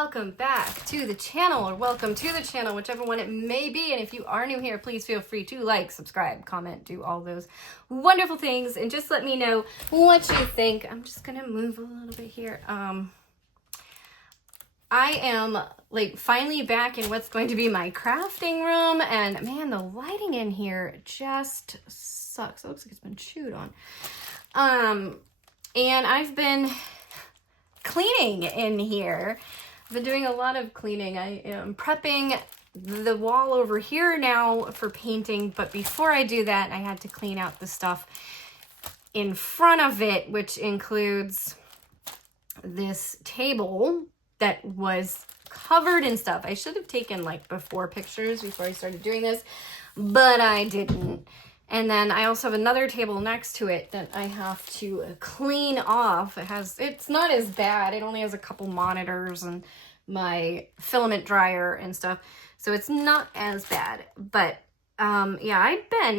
welcome back to the channel, or welcome to the channel, whichever one it may be. And if you are new here, please feel free to like, subscribe, comment, do all those wonderful things, and just let me know what you think. I'm just gonna move a little bit here. I am like finally back in what's going to be my crafting room, and man, the lighting in here just sucks. It looks like it's been chewed on. And I've been cleaning in here. I've been doing a lot of cleaning. I am prepping the wall over here now for painting, but before I do that, I had to clean out the stuff in front of it, which includes this table that was covered in stuff. I should have taken like before pictures before I started doing this, but I didn't. And then I also have another table next to it that I have to clean off. It's not as bad. It only has a couple monitors and my filament dryer and stuff. So it's not as bad. But yeah,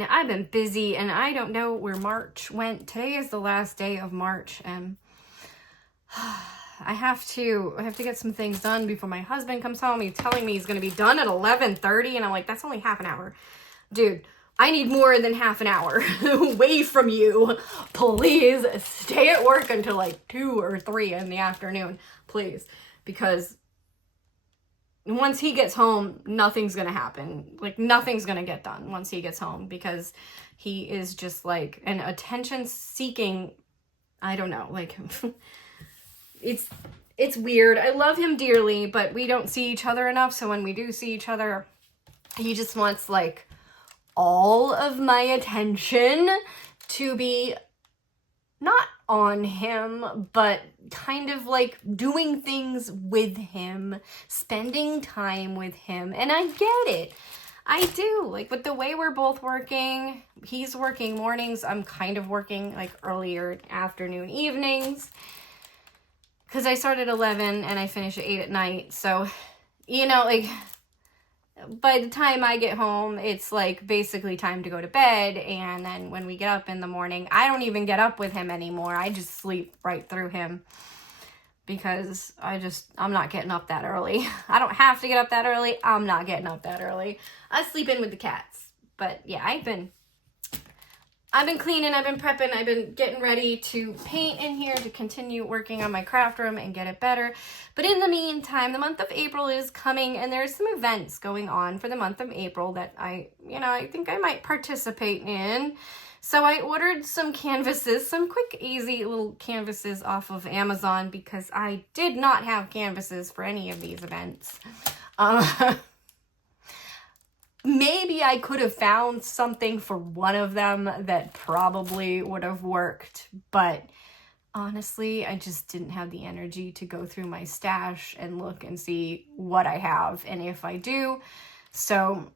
I've been busy, and I don't know where March went. Today is the last day of March, and I have to get some things done before my husband comes home. He's telling me he's going to be done at 11:30, and I'm like, that's only half an hour. Dude, I need more than half an hour away from you. Please stay at work until like 2 or 3 in the afternoon, please. Because once he gets home, nothing's going to happen. Like, nothing's going to get done once he gets home, because he is just like an attention-seeking, I don't know, like, it's weird. I love him dearly, but we don't see each other enough. So when we do see each other, he just wants like all of my attention to be not on him, but kind of like doing things with him, spending time with him. And I get it. I do. Like, with the way we're both working, he's working mornings, I'm kind of working like earlier afternoon, evenings, because I start at 11 and I finish at 8 at night. So, you know, like, by the time I get home, it's like basically time to go to bed. And then when we get up in the morning, I don't even get up with him anymore. I just sleep right through him, because I'm not getting up that early. I don't have to get up that early. I'm not getting up that early. I sleep in with the cats. But yeah, I've been cleaning, I've been prepping, I've been getting ready to paint in here to continue working on my craft room and get it better. But in the meantime, the month of April is coming, and there's some events going on for the month of April that I think I might participate in. So I ordered some canvases, some quick, easy little canvases off of Amazon, because I did not have canvases for any of these events. Maybe I could have found something for one of them that probably would have worked, but honestly, I just didn't have the energy to go through my stash and look and see what I have and if I do. So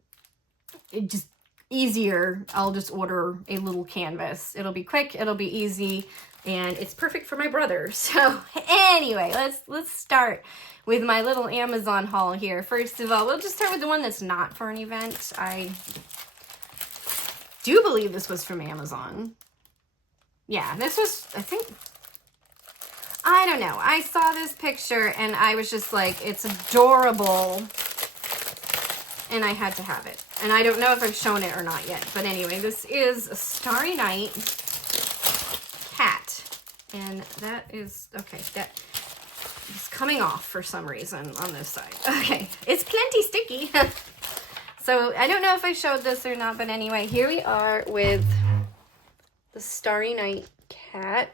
it just easier. I'll just order a little canvas. It'll be quick, it'll be easy, and it's perfect for my brother. So anyway, let's start with my little Amazon haul here. First of all, we'll just start with the one that's not for an event. I do believe this was from Amazon. Yeah, this was, I don't know. I saw this picture and I was just like, it's adorable, and I had to have it. And I don't know if I've shown it or not yet, but anyway, this is a Starry Night cat. And that is, okay, that is coming off for some reason on this side. Okay, it's plenty sticky. So I don't know if I showed this or not, but anyway, here we are with the Starry Night cat.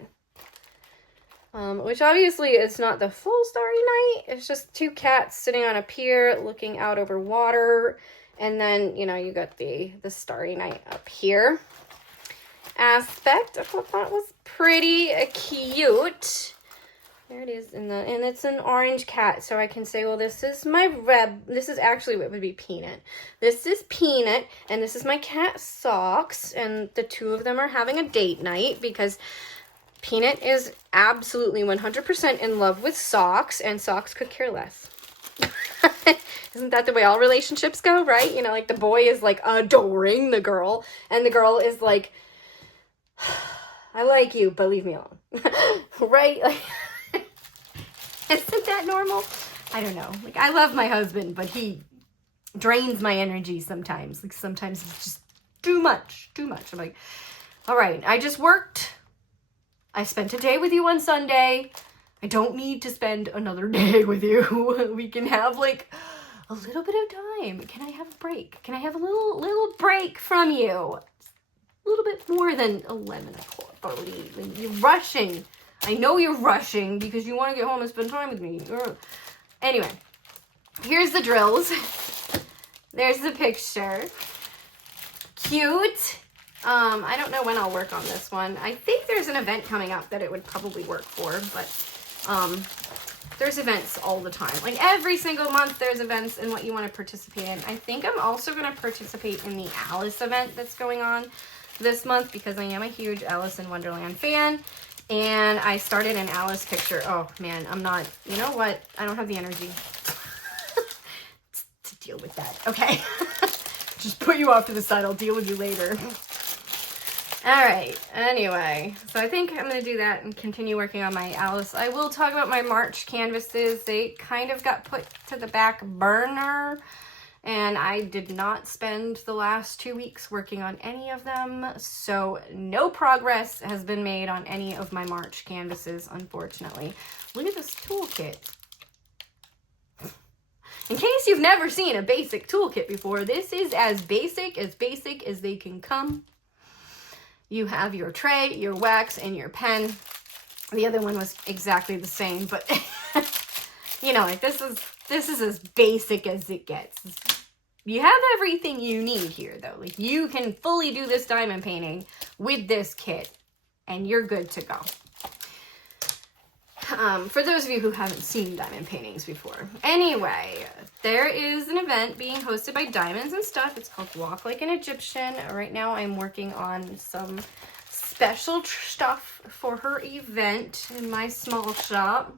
Which obviously is not the full Starry Night. It's just two cats sitting on a pier looking out over water. And then, you know, you got the Starry Night up here aspect. I thought that was pretty cute. There it is, and it's an orange cat, so I can say, well, this is my this is actually what would be Peanut. This is Peanut, and this is my cat Socks, and the two of them are having a date night, because Peanut is absolutely 100% in love with Socks, and Socks could care less. Isn't that the way all relationships go, right? You know, like the boy is like adoring the girl, and the girl is like, I like you, but leave me alone. Right? Like, isn't that normal? I don't know. Like, I love my husband, but he drains my energy sometimes. Like, sometimes it's just too much. I'm like, all right, I just worked. I spent a day with you on Sunday. I don't need to spend another day with you. We can have, like, a little bit of time. Can I have a break? Can I have a little break from you? A little bit more than 11 o'clock already. Like, you're rushing. I know you're rushing because you want to get home and spend time with me. Anyway, here's the drills. There's the picture. Cute. I don't know when I'll work on this one. I think there's an event coming up that it would probably work for, but there's events all the time. Like, every single month there's events in what you want to participate in. I think I'm also going to participate in the Alice event that's going on this month because I am a huge Alice in Wonderland fan. And I started an Alice picture. Oh, man, I'm not, you know what? I don't have the energy to deal with that. Okay. Just put you off to the side. I'll deal with you later. All right. Anyway, so I think I'm going to do that and continue working on my Alice. I will talk about my March canvases. They kind of got put to the back burner. And I did not spend the last 2 weeks working on any of them, so no progress has been made on any of my March canvases, unfortunately. Look at this toolkit. In case you've never seen a basic toolkit before, this is as basic as they can come. You have your tray, your wax, and your pen. The other one was exactly the same, but you know, like, this is as basic as it gets. You have everything you need here, though. Like, you can fully do this diamond painting with this kit, and you're good to go. For those of you who haven't seen diamond paintings before. Anyway, there is an event being hosted by Diamonds and Stuff. It's called Walk Like an Egyptian. Right now, I'm working on some special stuff for her event in my small shop.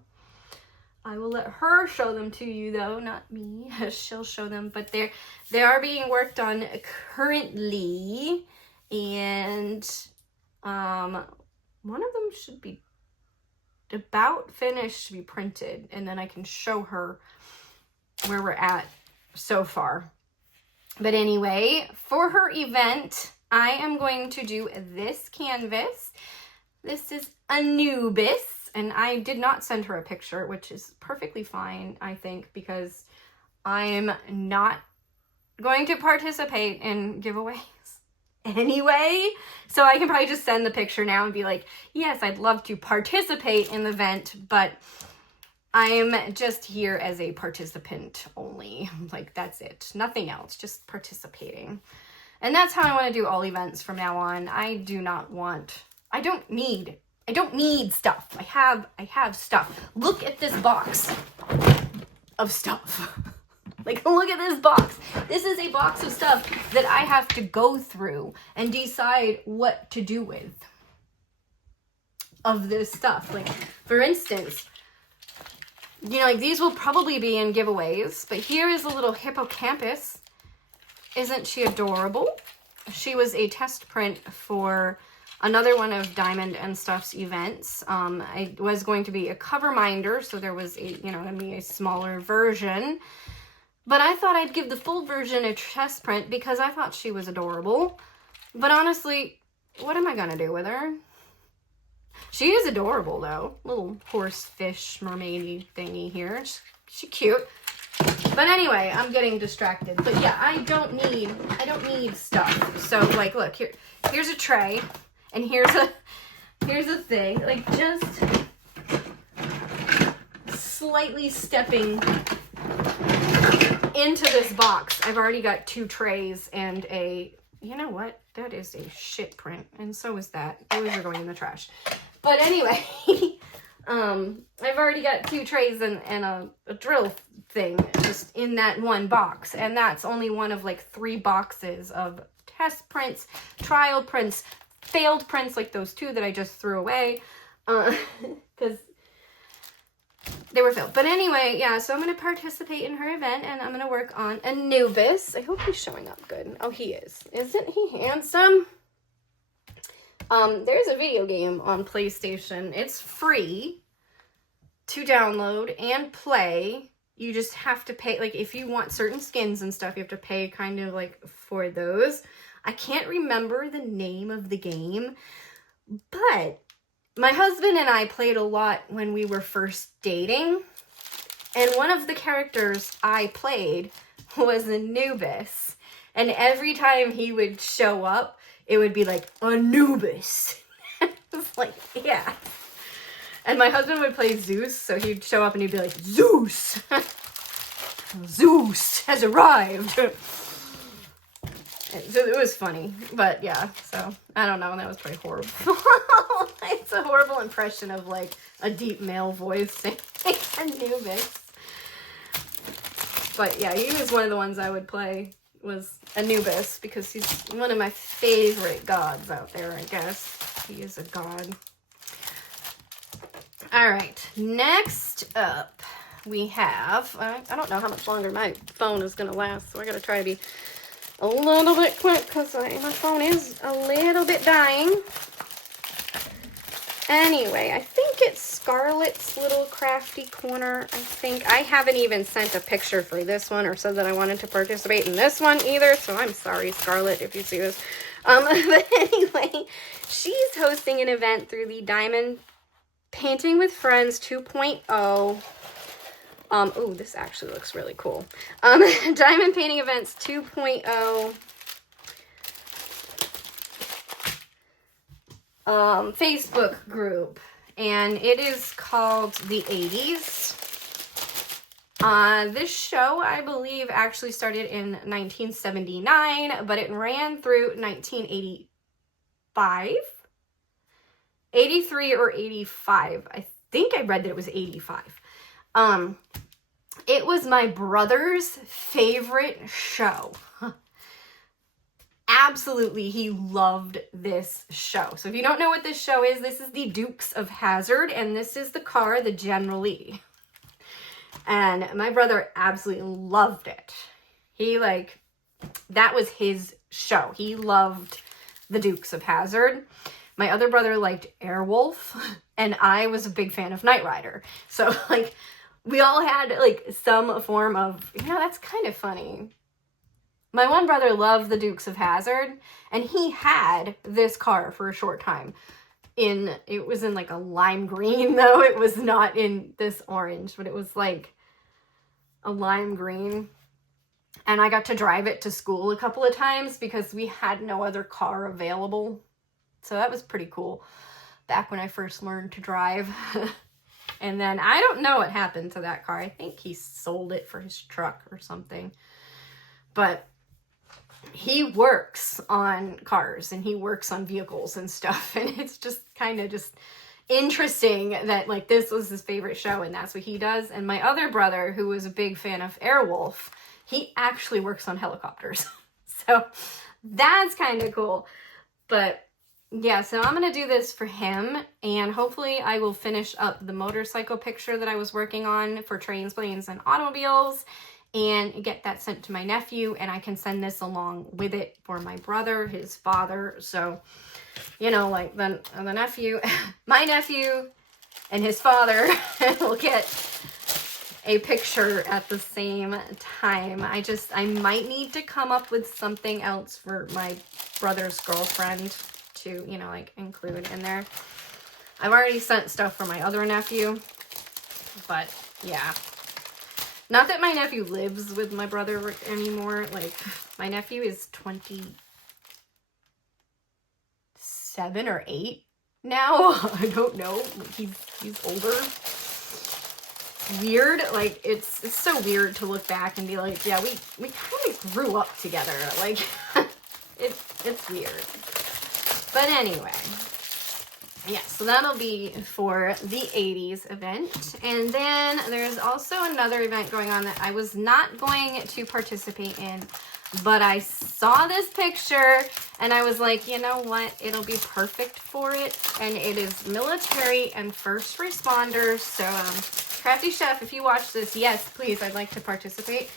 I will let her show them to you, though, not me. She'll show them, but they are being worked on currently, and one of them should be about finished to be printed, and then I can show her where we're at so far. But anyway, for her event, I am going to do this canvas. This is Anubis. And I did not send her a picture, which is perfectly fine, I think, because I'm not going to participate in giveaways anyway. So I can probably just send the picture now and be like, yes, I'd love to participate in the event, but I'm just here as a participant only. Like, that's it. Nothing else, just participating. And that's how I want to do all events from now on. I don't need stuff. I have stuff. Look at this box of stuff. Like, look at this box. This is a box of stuff that I have to go through and decide what to do with of this stuff. Like, for instance, you know, like, these will probably be in giveaways, but here is a little hippocampus. Isn't she adorable? She was a test print for another one of Diamond and Stuff's events. It was going to be a cover minder, so there was going to be a smaller version. But I thought I'd give the full version a test print because I thought she was adorable. But honestly, what am I going to do with her? She is adorable, though. Little horse, fish, mermaidy thingy here. She's cute. But anyway, I'm getting distracted. But yeah, I don't need stuff. So, like, look, here's a tray. And here's a thing, like, just slightly stepping into this box. I've already got 2 trays and you know what? That is a shit print. And so is that. Those are going in the trash. But anyway, I've already got 2 trays and a drill thing just in that one box. And that's only one of, like, 3 boxes of test prints, trial prints, failed prints, like those 2 that I just threw away because they were failed. But anyway, yeah, so I'm going to participate in her event, and I'm going to work on Anubis. I hope he's showing up good. Oh, he is. Isn't he handsome? There's a video game on PlayStation. It's free to download and play you just have to pay, like, if you want certain skins and stuff, you have to pay kind of, like, for those. I can't remember the name of the game, but my husband and I played a lot when we were first dating, and one of the characters I played was Anubis, and every time he would show up, it would be like, Anubis. It's like, yeah. And my husband would play Zeus, so he'd show up and he'd be like, Zeus! Zeus has arrived! So it was funny, but yeah, so I don't know, that was pretty horrible. It's a horrible impression of like a deep male voice saying Anubis. But yeah, he was one of the ones I would play, was Anubis, because he's one of my favorite gods out there, I guess. He is a god. All right, next up we have, I don't know how much longer my phone is going to last, so I got to try to be a little bit quick because my phone is a little bit dying. Anyway, I think it's Scarlett's little crafty corner. I think I haven't even sent a picture for this one or said that I wanted to participate in this one either, so I'm sorry, Scarlett, if you see this. But anyway, she's hosting an event through the Diamond Painting with Friends 2.0. Oh, this actually looks really cool. Diamond Painting Events 2.0 Facebook group, and it is called The 80s. This show, I believe, actually started in 1979, but it ran through 1985, 83 or 85. I think I read that it was 85. It was my brother's favorite show. Absolutely, he loved this show. So if you don't know what this show is, this is the Dukes of Hazzard, and this is the car, the General Lee. And my brother absolutely loved it. He, like, that was his show. He loved the Dukes of Hazzard. My other brother liked Airwolf, and I was a big fan of Knight Rider. So, like, we all had, like, some form of, you know, that's kind of funny. My one brother loved the Dukes of Hazzard, and he had this car for a short time. It was in, like, a lime green, though. It was not in this orange, but it was, like, a lime green. And I got to drive it to school a couple of times because we had no other car available. So that was pretty cool back when I first learned to drive. And then I don't know what happened to that car. I think he sold it for his truck or something. But he works on cars and he works on vehicles and stuff. And it's just kind of just interesting that, like, this was his favorite show and that's what he does. And my other brother, who was a big fan of Airwolf, he actually works on helicopters. So that's kind of cool. But yeah, so I'm going to do this for him, and hopefully I will finish up the motorcycle picture that I was working on for trains, planes, and automobiles, and get that sent to my nephew, and I can send this along with it for my brother, his father. So, you know, like, the nephew, my nephew, and his father will get a picture at the same time. I might need to come up with something else for my brother's girlfriend to, you know, like, include in there. I've already sent stuff for my other nephew, but yeah. Not that my nephew lives with my brother anymore. Like, my nephew is 27 or 8 now. I don't know. He's older. Weird. Like, it's so weird to look back and be like, yeah, we kind of grew up together. Like, it's weird. But anyway, yeah, so that'll be for the 80s event. And then there's also another event going on that I was not going to participate in, but I saw this picture and I was like, you know what, it'll be perfect for it. And it is military and first responders. So, Crafty Chef, if you watch this, yes, please, I'd like to participate.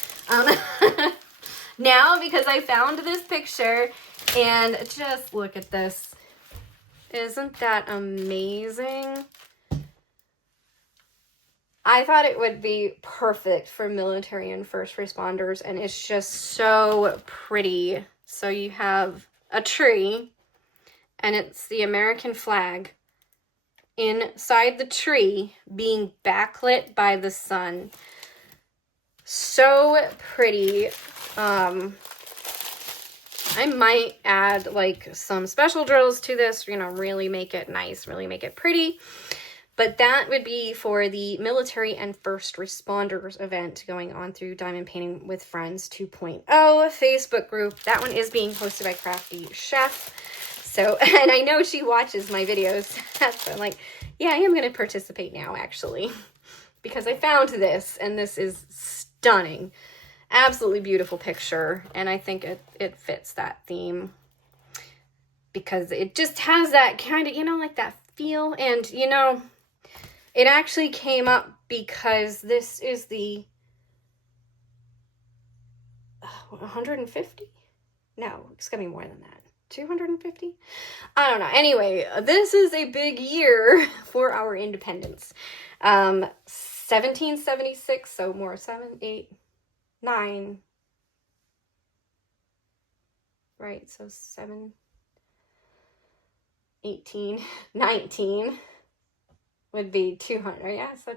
Now, because I found this picture, and just look at this. Isn't that amazing? I thought it would be perfect for military and first responders, and it's just so pretty. So you have a tree, and it's the American flag inside the tree being backlit by the sun. So pretty. I might add like some special drills to this, you know, really make it nice, really make it pretty. But that would be for the military and first responders event going on through Diamond Painting with Friends 2.0 Facebook group. That one is being hosted by Crafty Chef. So, and I know she watches my videos. So I'm like, yeah, I am going to participate now, actually. Because I found this, and this is stunning. Absolutely beautiful picture. And I think it fits that theme. Because it just has that kind of, you know, like that feel. And, you know, it actually came up because this is the 150? No, it's going to be more than that. 250? I don't know. Anyway, this is a big year for our independence. 1776, so more 7, 8, 9. Right, so 7, 18, 19 would be 200. Yeah, so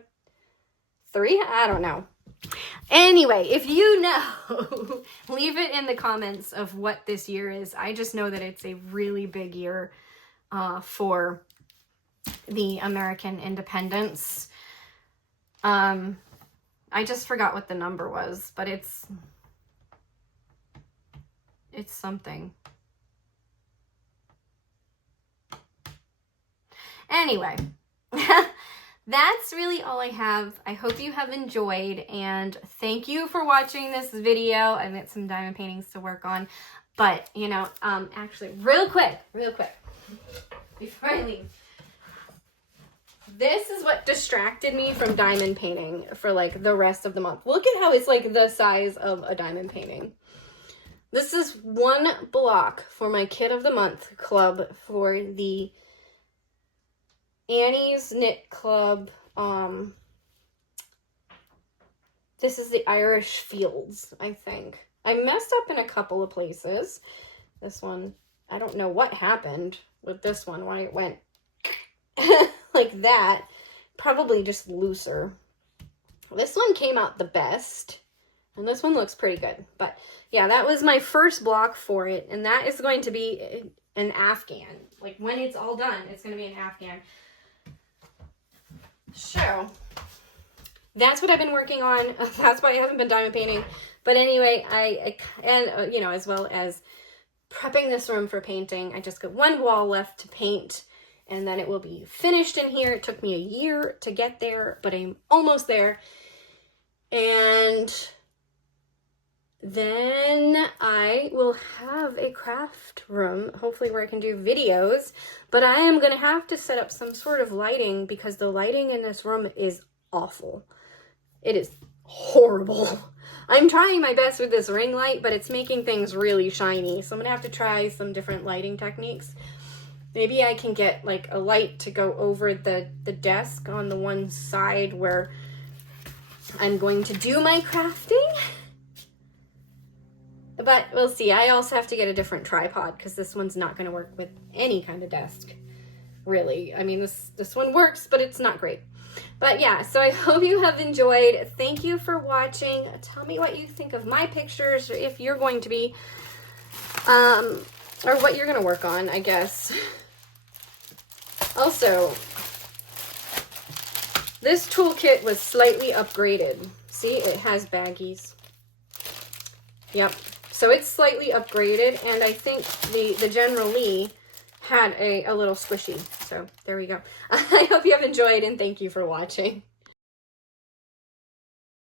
3? I don't know. Anyway, if you know, leave it in the comments of what this year is. I just know that it's a really big year for the American independence. I just forgot what the number was, but it's something. Anyway. That's really all I have. I hope you have enjoyed, and thank you for watching this video. I've got some diamond paintings to work on, but, you know, actually, real quick, before I leave, this is what distracted me from diamond painting for, like, the rest of the month. Look at how it's, like, the size of a diamond painting. This is one block for my Kid of the Month club for the Annie's Knit Club. This is the Irish Fields, I think. I messed up in a couple of places. This one, I don't know what happened with this one, why it went like that. Probably just looser. This one came out the best, and this one looks pretty good. But yeah, that was my first block for it, and that is going to be an Afghan. Like, when it's all done, it's going to be an Afghan. So, that's what I've been working on. That's why I haven't been diamond painting. But anyway, you know, as well as prepping this room for painting. I just got one wall left to paint, and then it will be finished in here. It took me a year to get there, but I'm almost there. And then I will have a craft room, hopefully, where I can do videos, but I am going to have to set up some sort of lighting because the lighting in this room is awful. It is horrible. I'm trying my best with this ring light, but it's making things really shiny, so I'm going to have to try some different lighting techniques. Maybe I can get, like, a light to go over the desk on the one side where I'm going to do my crafting. But we'll see. I also have to get a different tripod because this one's not going to work with any kind of desk, really. I mean, this one works, but it's not great. But yeah, so I hope you have enjoyed. Thank you for watching. Tell me what you think of my pictures, or if you're going to be, or what you're going to work on, I guess. Also, this toolkit was slightly upgraded. See, it has baggies. Yep. So it's slightly upgraded, and I think the General Lee had a little squishy. So there we go. I hope you have enjoyed, and thank you for watching.